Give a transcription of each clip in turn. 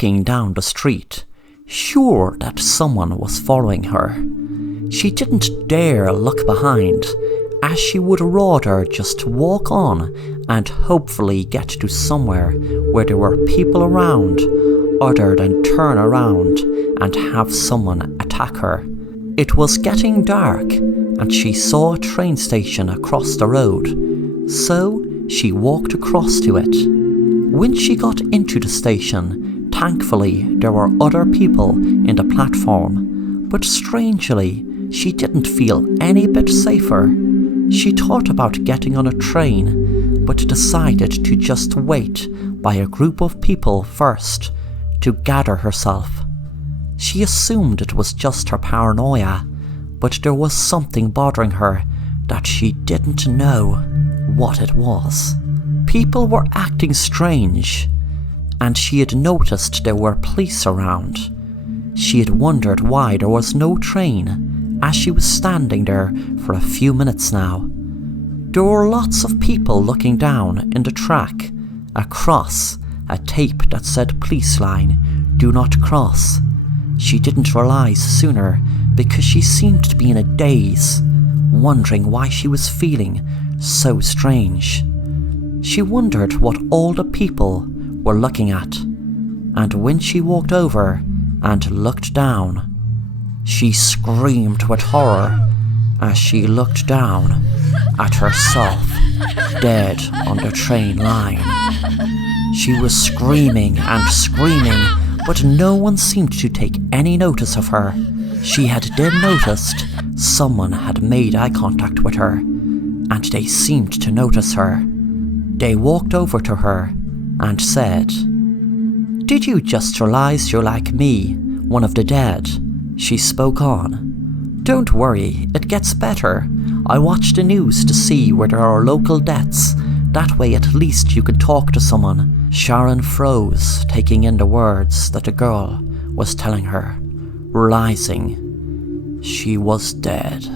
walking down the street, sure that someone was following her. She didn't dare look behind, as she would rather just walk on and hopefully get to somewhere where there were people around, other than turn around and have someone attack her. It was getting dark, and she saw a train station across the road, so she walked across to it. When she got into the station, thankfully there were other people in the platform, but strangely, she didn't feel any bit safer. She thought about getting on a train, but decided to just wait by a group of people first to gather herself. She assumed it was just her paranoia, but there was something bothering her that she didn't know what it was. People were acting strange, and she had noticed there were police around. She had wondered why there was no train, as she was standing there for a few minutes now. There were lots of people looking down in the track, across a tape that said "Police line, do not cross." She didn't realise sooner because she seemed to be in a daze, wondering why she was feeling so strange. She wondered what all the people were looking at, and when she walked over and looked down, she screamed with horror as she looked down at herself, dead on the train line. She was screaming and screaming, but no one seemed to take any notice of her. She had then noticed someone had made eye contact with her, and they seemed to notice her. They walked over to her and said, "Did you just realise you're like me, one of the dead?" She spoke on. "Don't worry, it gets better. I watch the news to see where there are local deaths. That way at least you can talk to someone." Sharon froze, taking in the words that the girl was telling her, realising she was dead.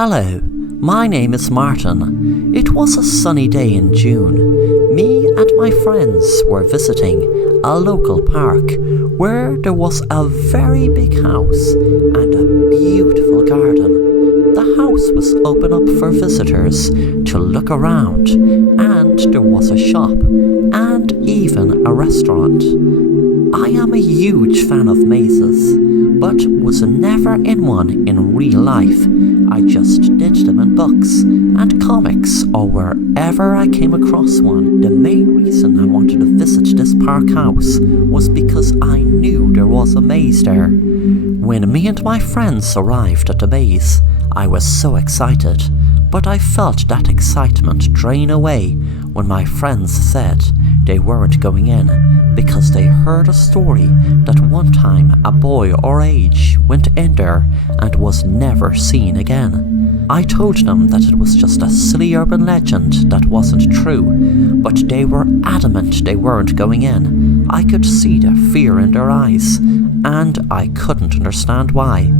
Hello, my name is Martin. It was a sunny day in June. Me and my friends were visiting a local park where there was a very big house and a beautiful garden. The house was open up for visitors to look around, and there was a shop and even a restaurant. I am a huge fan of mazes, but was never in one in real life. I just did them in books and comics or wherever I came across one. The main reason I wanted to visit this park house was because I knew there was a maze there. When me and my friends arrived at the maze, I was so excited, but I felt that excitement drain away when my friends said they weren't going in because they heard a story that one time a boy our age went in there and was never seen again. I told them that it was just a silly urban legend that wasn't true, but they were adamant they weren't going in. I could see the fear in their eyes, and I couldn't understand why.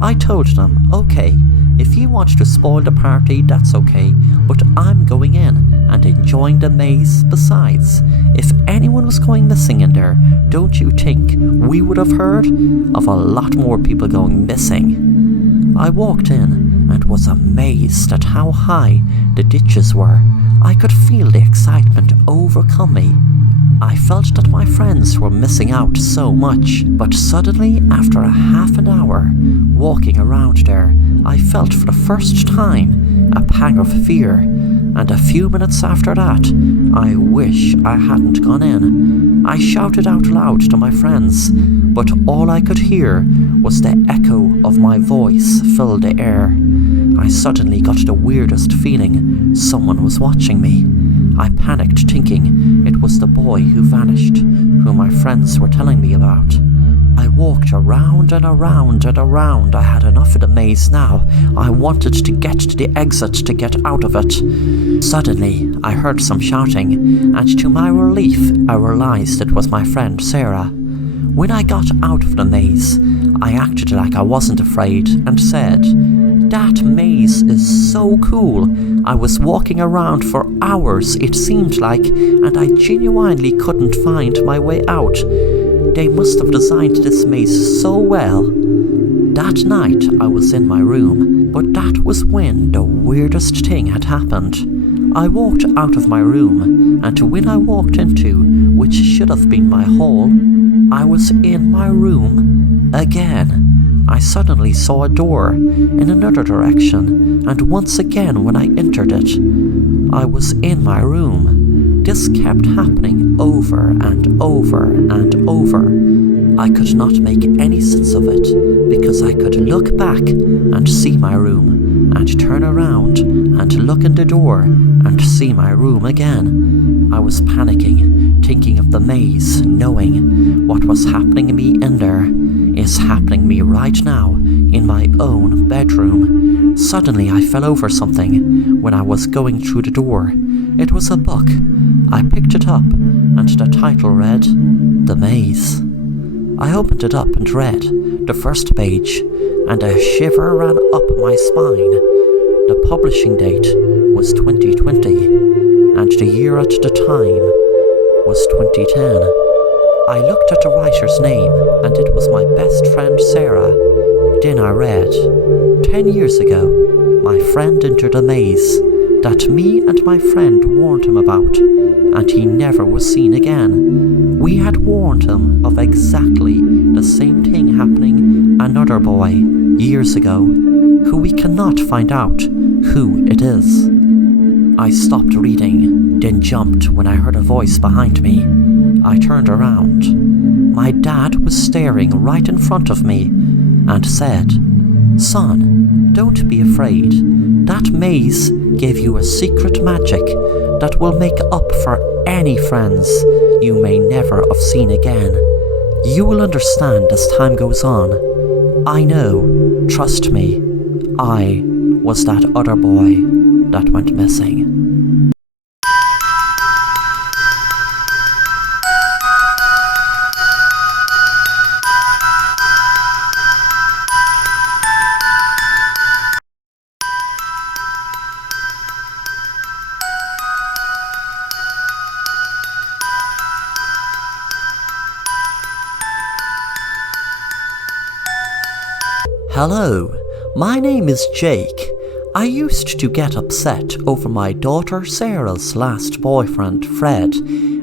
I told them, okay, if you want to spoil the party, that's okay, but I'm going in and enjoying the maze. Besides, if anyone was going missing in there, don't you think we would have heard of a lot more people going missing? I walked in and was amazed at how high the ditches were. I could feel the excitement overcome me. I felt that my friends were missing out so much, but suddenly, after a half an hour walking around there, I felt for the first time a pang of fear, and a few minutes after that, I wish I hadn't gone in. I shouted out loud to my friends, but all I could hear was the echo of my voice fill the air. I suddenly got the weirdest feeling someone was watching me. I panicked, thinking it was the boy who vanished, who my friends were telling me about. I walked around and around and around. I had enough of the maze now. I wanted to get to the exit to get out of it. Suddenly, I heard some shouting, and to my relief, I realized it was my friend Sarah. When I got out of the maze, I acted like I wasn't afraid and said, "That maze is so cool. I was walking around for hours, it seemed like, and I genuinely couldn't find my way out. They must have designed this maze so well." That night I was in my room, but that was when the weirdest thing had happened. I walked out of my room, and when I walked into, which should have been my hall, I was in my room again. I suddenly saw a door in another direction, and once again when I entered it, I was in my room. This kept happening over and over and over. I could not make any sense of it, because I could look back and see my room, and turn around and look in the door and see my room again. I was panicking, thinking of the maze, knowing what was happening to me in there is happening to me right now in my own bedroom. Suddenly I fell over something when I was going through the door. It was a book. I picked it up, and the title read, "The Maze." I opened it up and read the first page, and a shiver ran up my spine. The publishing date was 2020, and the year at the time was 2010. I looked at the writer's name, and it was my best friend Sarah. Then I read, 10 years ago, my friend entered a maze that me and my friend warned him about, and he never was seen again. We had warned him of exactly the same thing happening another boy years ago, who we cannot find out who it is. I stopped reading, then jumped when I heard a voice behind me. I turned around. My dad was staring right in front of me and said, "Son, don't be afraid. That maze gave you a secret magic that will make up for any friends you may never have seen again. You will understand as time goes on. I know, trust me, I was that other boy that went missing." Hello, my name is Jake. I used to get upset over my daughter Sarah's last boyfriend, Fred,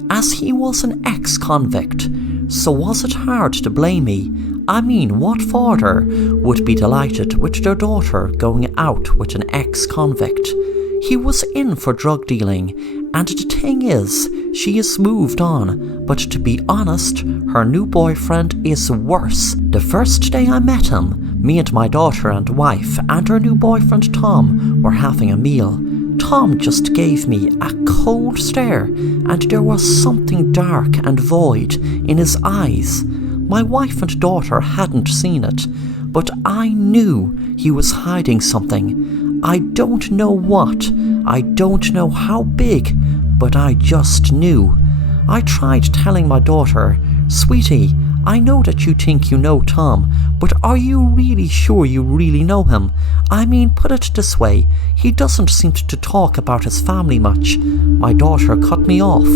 as he was an ex-convict. So was it hard to blame me? I mean, what father would be delighted with their daughter going out with an ex-convict? He was in for drug dealing, and the thing is, she has moved on, but to be honest, her new boyfriend is worse. The first day I met him, me and my daughter and wife and her new boyfriend Tom were having a meal. Tom just gave me a cold stare, and there was something dark and void in his eyes. My wife and daughter hadn't seen it, but I knew he was hiding something. I don't know what, I don't know how big, but I just knew. I tried telling my daughter, "Sweetie, I know that you think you know Tom, but are you really sure you really know him? I mean, put it this way, he doesn't seem to talk about his family much." My daughter cut me off.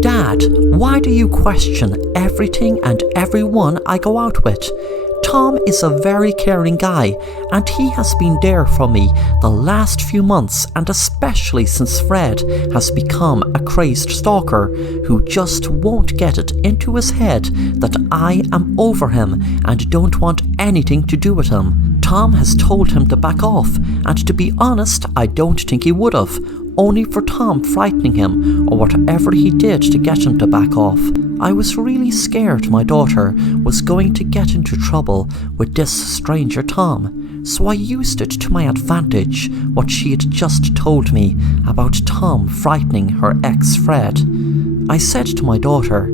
"Dad, why do you question everything and everyone I go out with? Tom is a very caring guy, and he has been there for me the last few months, and especially since Fred has become a crazed stalker who just won't get it into his head that I am over him and don't want anything to do with him. Tom has told him to back off, and to be honest, I don't think he would have, only for Tom frightening him or whatever he did to get him to back off. I was really scared my daughter was going to get into trouble with this stranger Tom, so I used it to my advantage what she had just told me about Tom frightening her ex Fred. I said to my daughter,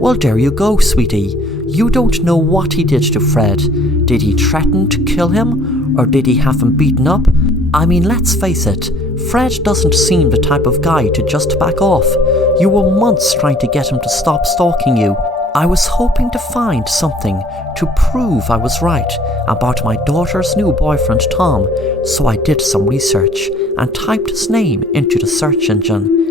"Well, there you go, sweetie. You don't know what he did to Fred. Did he threaten to kill him? Or did he have him beaten up? I mean, let's face it, Fred doesn't seem the type of guy to just back off. You were months trying to get him to stop stalking you. I was hoping to find something to prove I was right about my daughter's new boyfriend Tom, so I did some research and typed his name into the search engine.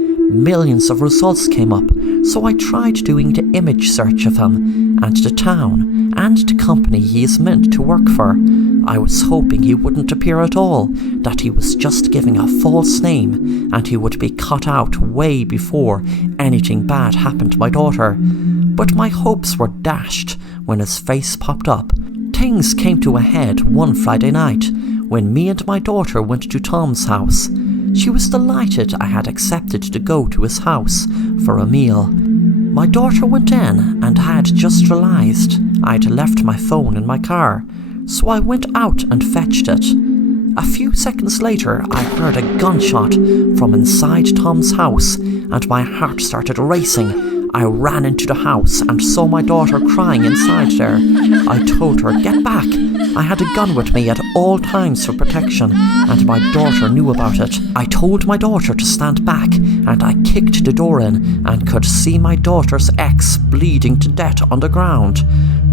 Millions of results came up, so I tried doing the image search of him and the town and the company he is meant to work for. I was hoping he wouldn't appear at all, that he was just giving a false name and he would be cut out way before anything bad happened to my daughter. But my hopes were dashed when his face popped up. Things came to a head one Friday night when me and my daughter went to Tom's house. She was delighted I had accepted to go to his house for a meal. My daughter went in and had just realised I'd left my phone in my car, so I went out and fetched it. A few seconds later, I heard a gunshot from inside Tom's house and my heart started racing. I ran into the house and saw my daughter crying inside there. I told her, "Get back." I had a gun with me at all times for protection, and my daughter knew about it. I told my daughter to stand back, and I kicked the door in and could see my daughter's ex bleeding to death on the ground.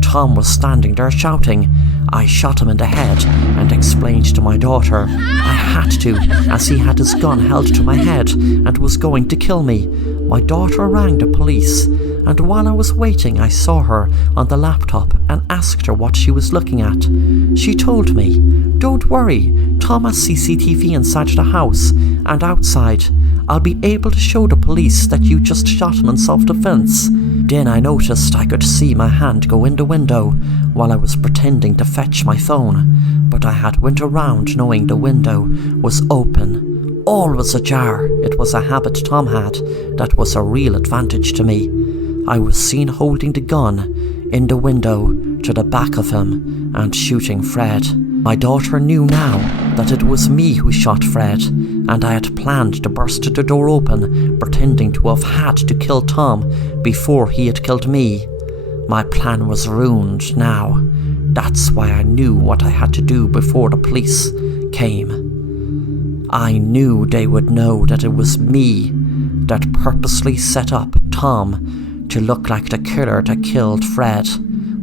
Tom was standing there shouting. I shot him in the head and explained to my daughter I had to, as he had his gun held to my head and was going to kill me. My daughter rang the police, and while I was waiting I saw her on the laptop and asked her what she was looking at. She told me, "Don't worry, Tom has CCTV inside the house and outside. I'll be able to show the police that you just shot him in self-defense." Then I noticed I could see my hand go in the window while I was pretending to fetch my phone, but I had went around knowing the window was open. All was ajar. It was a habit Tom had that was a real advantage to me. I was seen holding the gun in the window to the back of him and shooting Fred. My daughter knew now that it was me who shot Fred, and I had planned to burst the door open, pretending to have had to kill Tom before he had killed me. My plan was ruined now. That's why I knew what I had to do before the police came. I knew they would know that it was me that purposely set up Tom to look like the killer that killed Fred,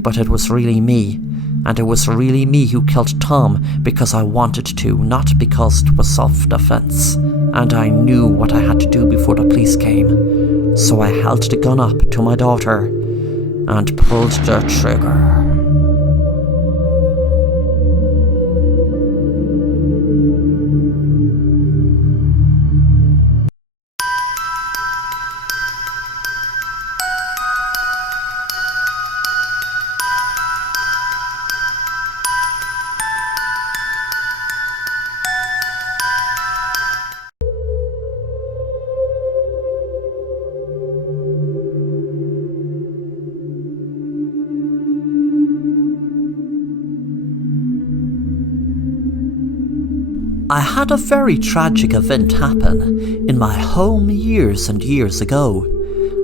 but it was really me. And it was really me who killed Tom because I wanted to, not because it was self-defense. And I knew what I had to do before the police came. So I held the gun up to my daughter and pulled the trigger. I had a very tragic event happen in my home years and years ago.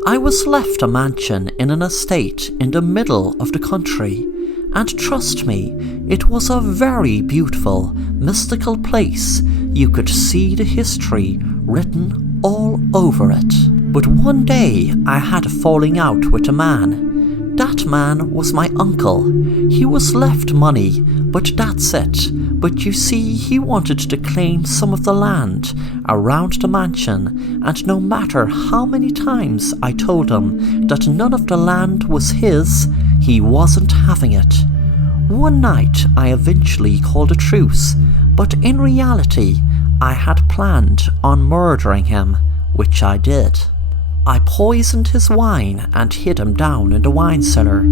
I was left a mansion in an estate in the middle of the country, and trust me, it was a very beautiful, mystical place. You could see the history written all over it. But one day I had a falling out with a man. That man was my uncle. He was left money, but that's it. But you see, he wanted to claim some of the land around the mansion, and no matter how many times I told him that none of the land was his, he wasn't having it. One night I eventually called a truce, but in reality I had planned on murdering him, which I did. I poisoned his wine and hid him down in the wine cellar.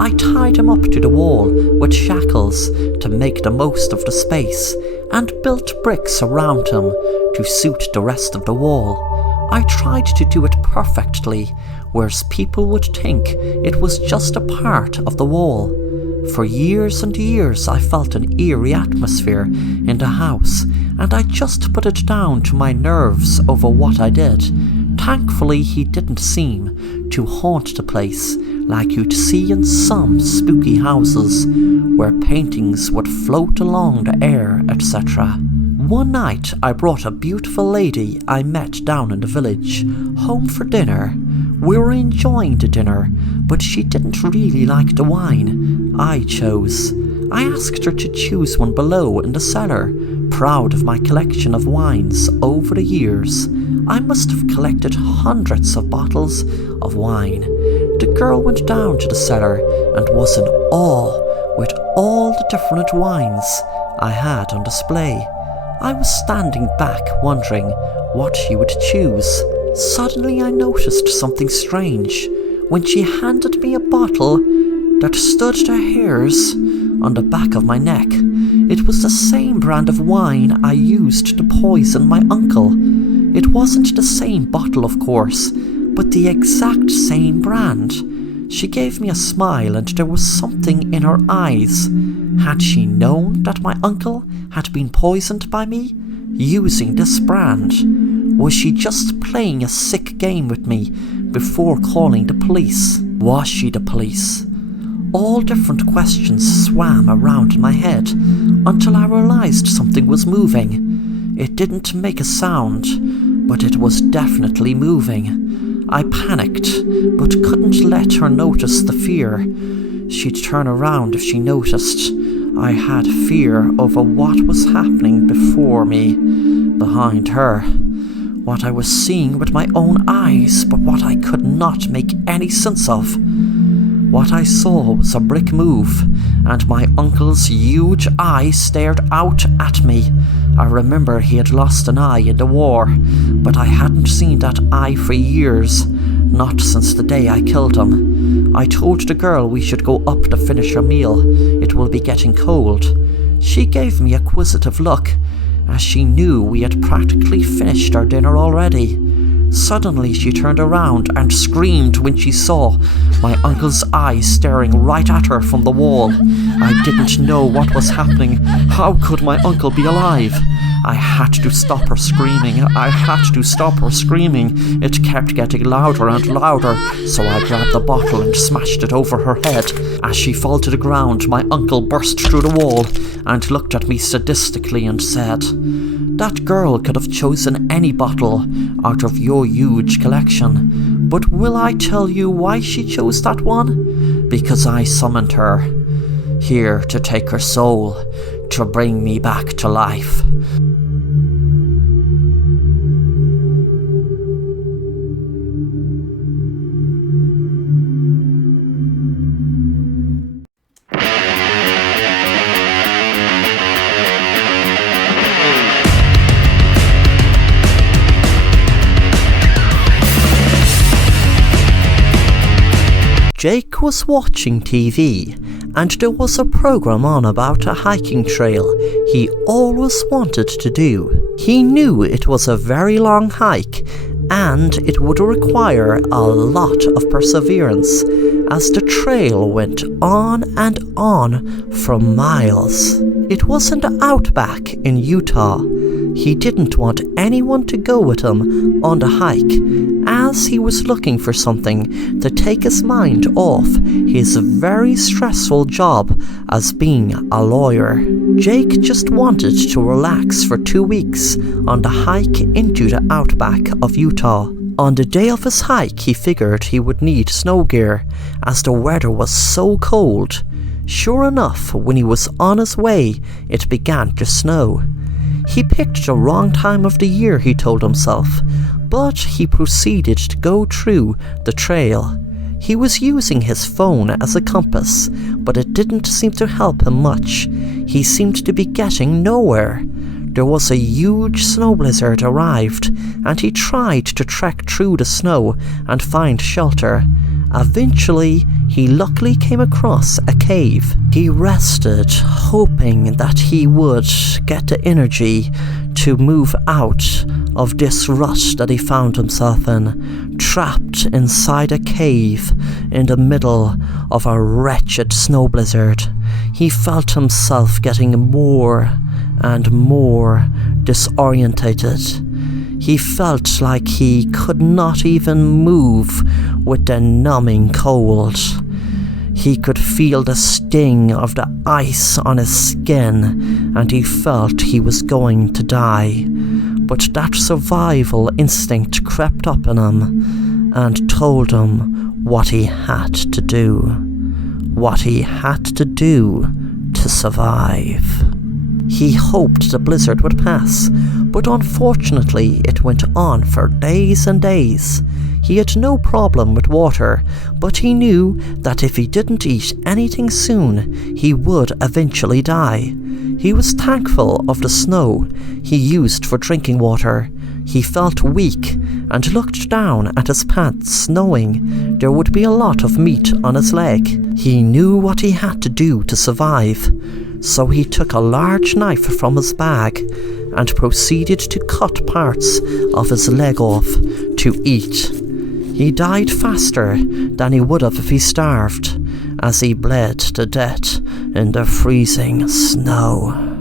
I tied him up to the wall with shackles to make the most of the space, and built bricks around him to suit the rest of the wall. I tried to do it perfectly, whereas people would think it was just a part of the wall. For years and years I felt an eerie atmosphere in the house, and I just put it down to my nerves over what I did. Thankfully, he didn't seem to haunt the place like you'd see in some spooky houses, where paintings would float along the air, etc. One night I brought a beautiful lady I met down in the village home for dinner. We were enjoying the dinner, but she didn't really like the wine I chose. I asked her to choose one below in the cellar, proud of my collection of wines over the years. I must have collected hundreds of bottles of wine. The girl went down to the cellar and was in awe with all the different wines I had on display. I was standing back wondering what she would choose. Suddenly I noticed something strange when she handed me a bottle that stood to hairs on the back of my neck. It was the same brand of wine I used to poison my uncle. It wasn't the same bottle, of course, but the exact same brand. She gave me a smile and there was something in her eyes. Had she known that my uncle had been poisoned by me using this brand? Was she just playing a sick game with me before calling the police? Was she the police? All different questions swam around in my head until I realized something was moving. It didn't make a sound, but it was definitely moving. I panicked, but couldn't let her notice the fear. She'd turn around if she noticed. I had fear over what was happening before me, behind her. What I was seeing with my own eyes, but what I could not make any sense of. What I saw was a brick move, and my uncle's huge eye stared out at me. I remember he had lost an eye in the war, but I hadn't seen that eye for years, not since the day I killed him. I told the girl we should go up to finish our meal. It will be getting cold. She gave me a quizzitive look, as she knew we had practically finished our dinner already. Suddenly she turned around and screamed when she saw my uncle's eyes staring right at her from the wall. I didn't know what was happening. How could my uncle be alive? I had to stop her screaming. I had to stop her screaming. It kept getting louder and louder, so I grabbed the bottle and smashed it over her head. As she fell to the ground, my uncle burst through the wall and looked at me sadistically and said, "That girl could have chosen any bottle out of your huge collection. But will I tell you why she chose that one? Because I summoned her, here to take her soul, to bring me back to life." Jake was watching TV, and there was a program on about a hiking trail he always wanted to do. He knew it was a very long hike, and it would require a lot of perseverance, as the trail went on and on for miles. It was in the outback in Utah. He didn't want anyone to go with him on the hike, as he was looking for something to take his mind off his very stressful job as being a lawyer. Jake just wanted to relax for 2 weeks on the hike into the outback of Utah. On the day of his hike, he figured he would need snow gear, as the weather was so cold. Sure enough, when he was on his way, it began to snow. He picked the wrong time of the year, he told himself, but he proceeded to go through the trail. He was using his phone as a compass, but it didn't seem to help him much. He seemed to be getting nowhere. There was a huge snow blizzard arrived, and he tried to trek through the snow and find shelter. Eventually, he luckily came across a cave. He rested, hoping that he would get the energy to move out of this rut that he found himself in, trapped inside a cave in the middle of a wretched snow blizzard. He felt himself getting more and more disorientated. He felt like he could not even move with the numbing cold. He could feel the sting of the ice on his skin, and he felt he was going to die. But that survival instinct crept up in him and told him what he had to do. What he had to do to survive. He hoped the blizzard would pass, but unfortunately it went on for days and days. He had no problem with water, but he knew that if he didn't eat anything soon, he would eventually die. He was thankful of the snow he used for drinking water. He felt weak and looked down at his pants, knowing there would be a lot of meat on his leg. He knew what he had to do to survive, so he took a large knife from his bag and proceeded to cut parts of his leg off to eat. He died faster than he would have if he starved, as he bled to death in the freezing snow.